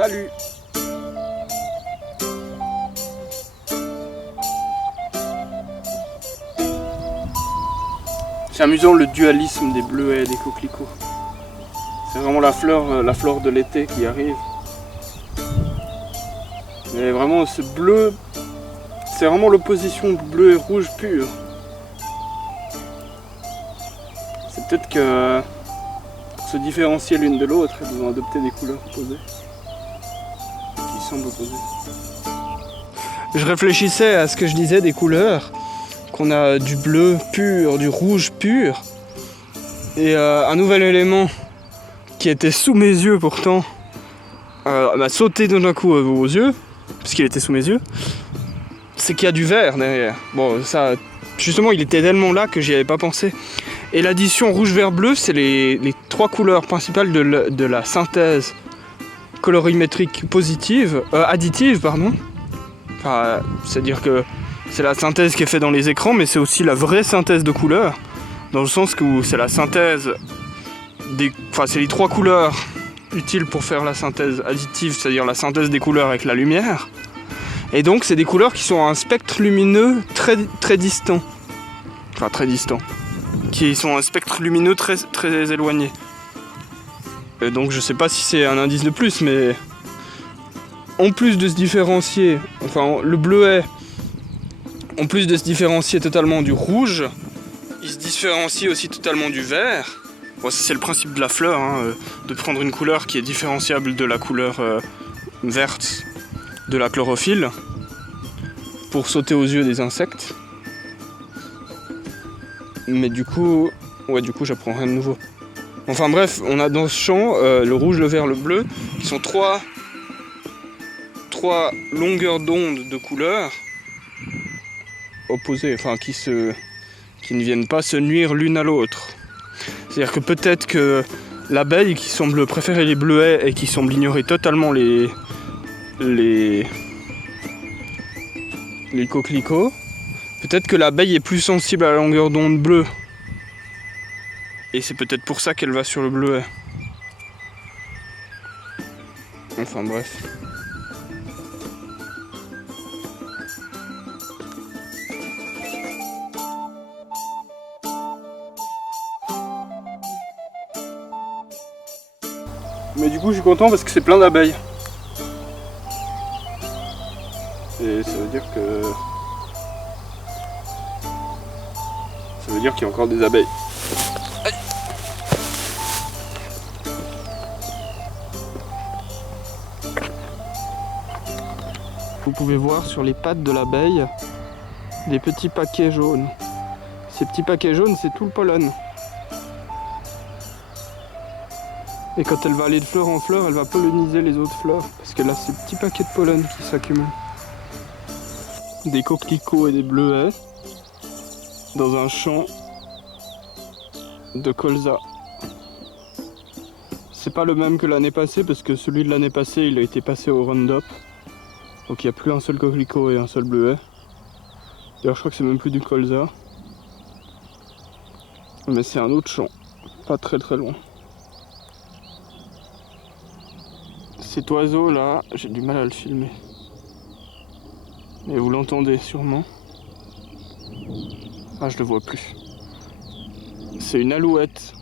Salut! C'est amusant le dualisme des bleuets et des coquelicots. C'est vraiment la fleur de l'été qui arrive. Mais vraiment ce bleu, c'est vraiment l'opposition de bleu et rouge pur. C'est peut-être que pour se différencier l'une de l'autre, elles vont adopter des couleurs opposées. Qui semblent opposées. Je réfléchissais à ce que je disais des couleurs. Qu'on a du bleu pur, du rouge pur. Et un nouvel élément qui était sous mes yeux pourtant m'a sauté d'un coup aux yeux, puisqu'il était sous mes yeux, c'est qu'il y a du vert derrière. Bon, ça, justement, il était tellement là que j'y avais pas pensé. Et l'addition rouge-vert-bleu, c'est les trois couleurs principales de la synthèse colorimétrique positive, additive, pardon. Enfin, c'est-à-dire que c'est la synthèse qui est faite dans les écrans, mais c'est aussi la vraie synthèse de couleurs, dans le sens où c'est la synthèse c'est les trois couleurs utiles pour faire la synthèse additive, c'est-à-dire la synthèse des couleurs avec la lumière. Et donc c'est des couleurs qui sont à un spectre lumineux très, très distant. Enfin très distant. Qui sont à un spectre lumineux très, très éloigné. Et donc je sais pas si c'est un indice de plus, mais en plus de se différencier, enfin le bleuet, en plus de se différencier totalement du rouge, il se différencie aussi totalement du vert. Bon, c'est le principe de la fleur, hein, de prendre une couleur qui est différenciable de la couleur verte de la chlorophylle pour sauter aux yeux des insectes. Mais du coup j'apprends rien de nouveau. Enfin bref, on a dans ce champ le rouge, le vert, le bleu, qui sont trois longueurs d'onde de couleurs opposées, enfin qui ne viennent pas se nuire l'une à l'autre. C'est-à-dire que peut-être que l'abeille qui semble préférer les bleuets et qui semble ignorer totalement les coquelicots, peut-être que l'abeille est plus sensible à la longueur d'onde bleue. Et c'est peut-être pour ça qu'elle va sur le bleuet. Enfin bref. Mais du coup je suis content parce que c'est plein d'abeilles. Et ça veut dire qu'il y a encore des abeilles. Vous pouvez voir sur les pattes de l'abeille des petits paquets jaunes. Ces petits paquets jaunes, c'est tout le pollen. Et quand elle va aller de fleur en fleur, elle va polliniser les autres fleurs. Parce qu'elle a ces petits paquets de pollen qui s'accumulent. Des coquelicots et des bleuets dans un champ de colza. C'est pas le même que l'année passée parce que celui de l'année passée il a été passé au Roundup. Donc il n'y a plus un seul coquelicot et un seul bleuet. D'ailleurs je crois que c'est même plus du colza. Mais c'est un autre champ, pas très très loin. Cet oiseau là, j'ai du mal à le filmer. Mais vous l'entendez sûrement. Ah, je le vois plus. C'est une alouette.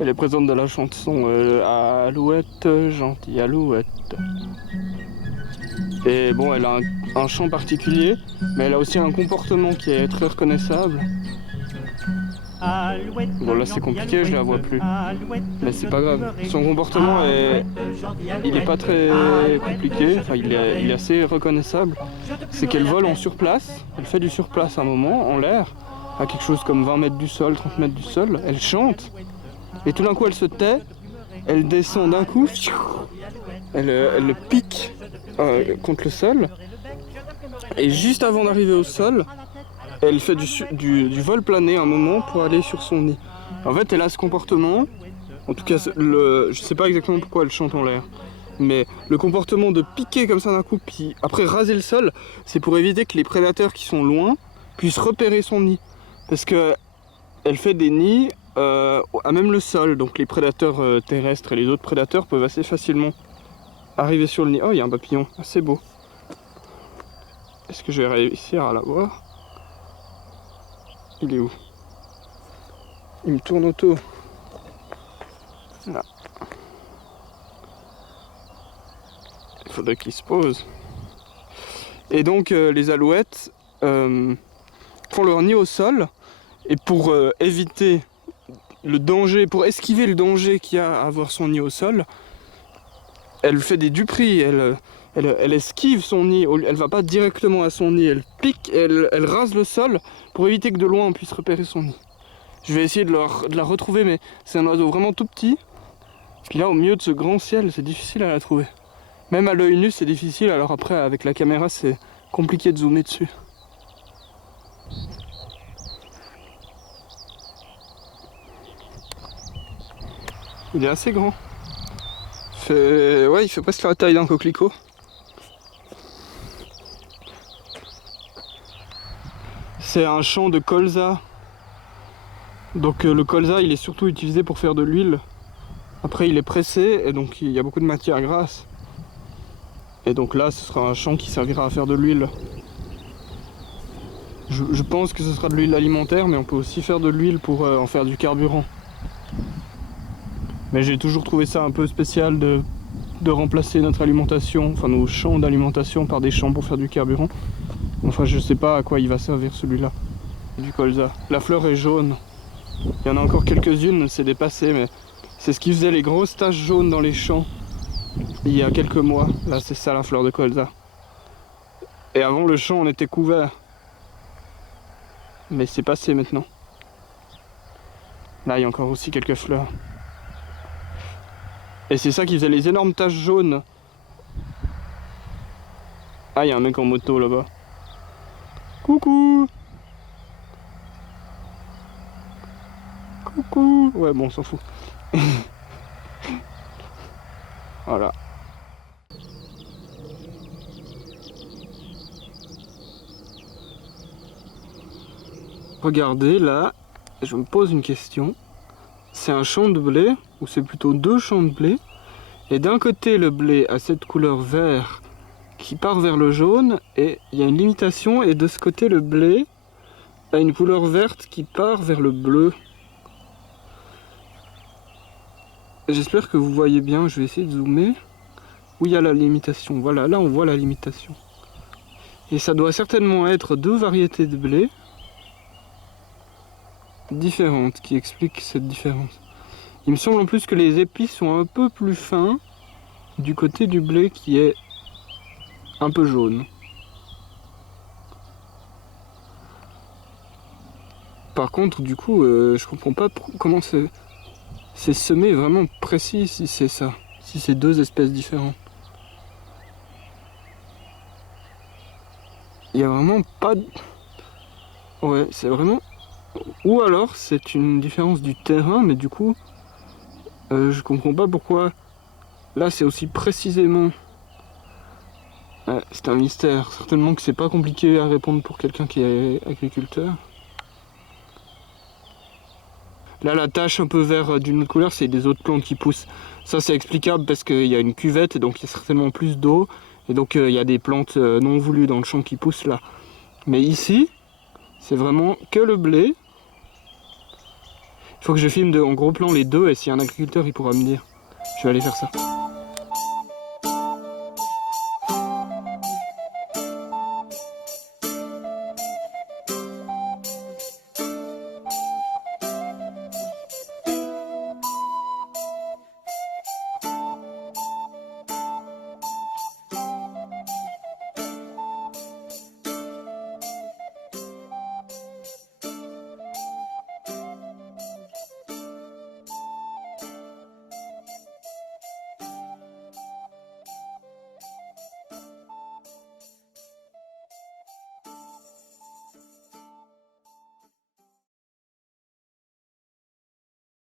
Elle est présente dans la chanson Alouette, gentille alouette. Et bon, elle a un chant particulier, mais elle a aussi un comportement qui est très reconnaissable. Bon là c'est compliqué, je la vois plus. Mais c'est pas grave. Son comportement il est pas très compliqué, enfin il est assez reconnaissable. C'est qu'elle vole en surplace, elle fait du surplace à un moment, en l'air, à quelque chose comme 20 mètres du sol, 30 mètres du sol, elle chante, et tout d'un coup elle se tait, elle descend d'un coup, elle pique contre le sol, et juste avant d'arriver au sol, elle fait du vol plané un moment pour aller sur son nid. En fait, elle a ce comportement, en tout cas, je sais pas exactement pourquoi elle chante en l'air, mais le comportement de piquer comme ça d'un coup, puis après raser le sol, c'est pour éviter que les prédateurs qui sont loin puissent repérer son nid. Parce que elle fait des nids à même le sol, donc les prédateurs terrestres et les autres prédateurs peuvent assez facilement arriver sur le nid. Oh, il y a un papillon, assez beau. Est-ce que je vais réussir à l'avoir? Il est où? Il me tourne autour. Là. Il faudrait qu'il se pose. Et donc les alouettes font leur nid au sol. Et pour éviter le danger, pour esquiver le danger qu'il y a à avoir son nid au sol, elle fait des duperies, elle esquive son nid, elle va pas directement à son nid, elle pique, elle rase le sol pour éviter que de loin on puisse repérer son nid. Je vais essayer de la retrouver, mais c'est un oiseau vraiment tout petit. Puis là, au milieu de ce grand ciel, c'est difficile à la trouver. Même à l'œil nu, c'est difficile, alors après, avec la caméra, c'est compliqué de zoomer dessus. Il est assez grand. Ouais, il fait presque la taille d'un coquelicot. C'est un champ de colza. Donc le colza, il est surtout utilisé pour faire de l'huile. Après, il est pressé et donc il y a beaucoup de matière grasse. Et donc là, ce sera un champ qui servira à faire de l'huile. Je pense que ce sera de l'huile alimentaire, mais on peut aussi faire de l'huile pour en faire du carburant. Mais j'ai toujours trouvé ça un peu spécial de remplacer notre alimentation, enfin nos champs d'alimentation par des champs pour faire du carburant. Enfin, je sais pas à quoi il va servir celui-là. Du colza. La fleur est jaune. Il y en a encore quelques-unes, c'est dépassé, mais c'est ce qui faisait les grosses taches jaunes dans les champs il y a quelques mois. Là, c'est ça la fleur de colza. Et avant, le champ on était couvert. Mais c'est passé maintenant. Là, il y a encore aussi quelques fleurs. Et c'est ça qui faisait les énormes taches jaunes. Ah, il y a un mec en moto là-bas. Coucou! Coucou! Ouais, bon, on s'en fout. Voilà. Regardez là, je me pose une question. C'est un champ de blé, ou c'est plutôt deux champs de blé. Et d'un côté, le blé a cette couleur vert qui part vers le jaune, et il y a une limitation, et de ce côté, le blé a une couleur verte qui part vers le bleu. J'espère que vous voyez bien, je vais essayer de zoomer. Où il y a la limitation, voilà, là on voit la limitation. Et ça doit certainement être deux variétés de blé différentes qui expliquent cette différence. Il me semble en plus que les épis sont un peu plus fins du côté du blé qui est un peu jaune. Par contre, du coup, je comprends pas comment c'est semé vraiment précis si c'est ça, si c'est deux espèces différentes. Il y a vraiment pas de... Ouais, c'est vraiment... Ou alors c'est une différence du terrain, mais du coup, je comprends pas pourquoi là c'est aussi précisément... Ouais, c'est un mystère. Certainement que c'est pas compliqué à répondre pour quelqu'un qui est agriculteur. Là, la tache un peu vert d'une autre couleur, c'est des autres plantes qui poussent. Ça, c'est explicable parce qu'il y a une cuvette et donc il y a certainement plus d'eau. Et donc il y a des plantes non voulues dans le champ qui poussent là. Mais ici, c'est vraiment que le blé. Il faut que je filme en gros plan les deux et si un agriculteur il pourra me dire. Je vais aller faire ça.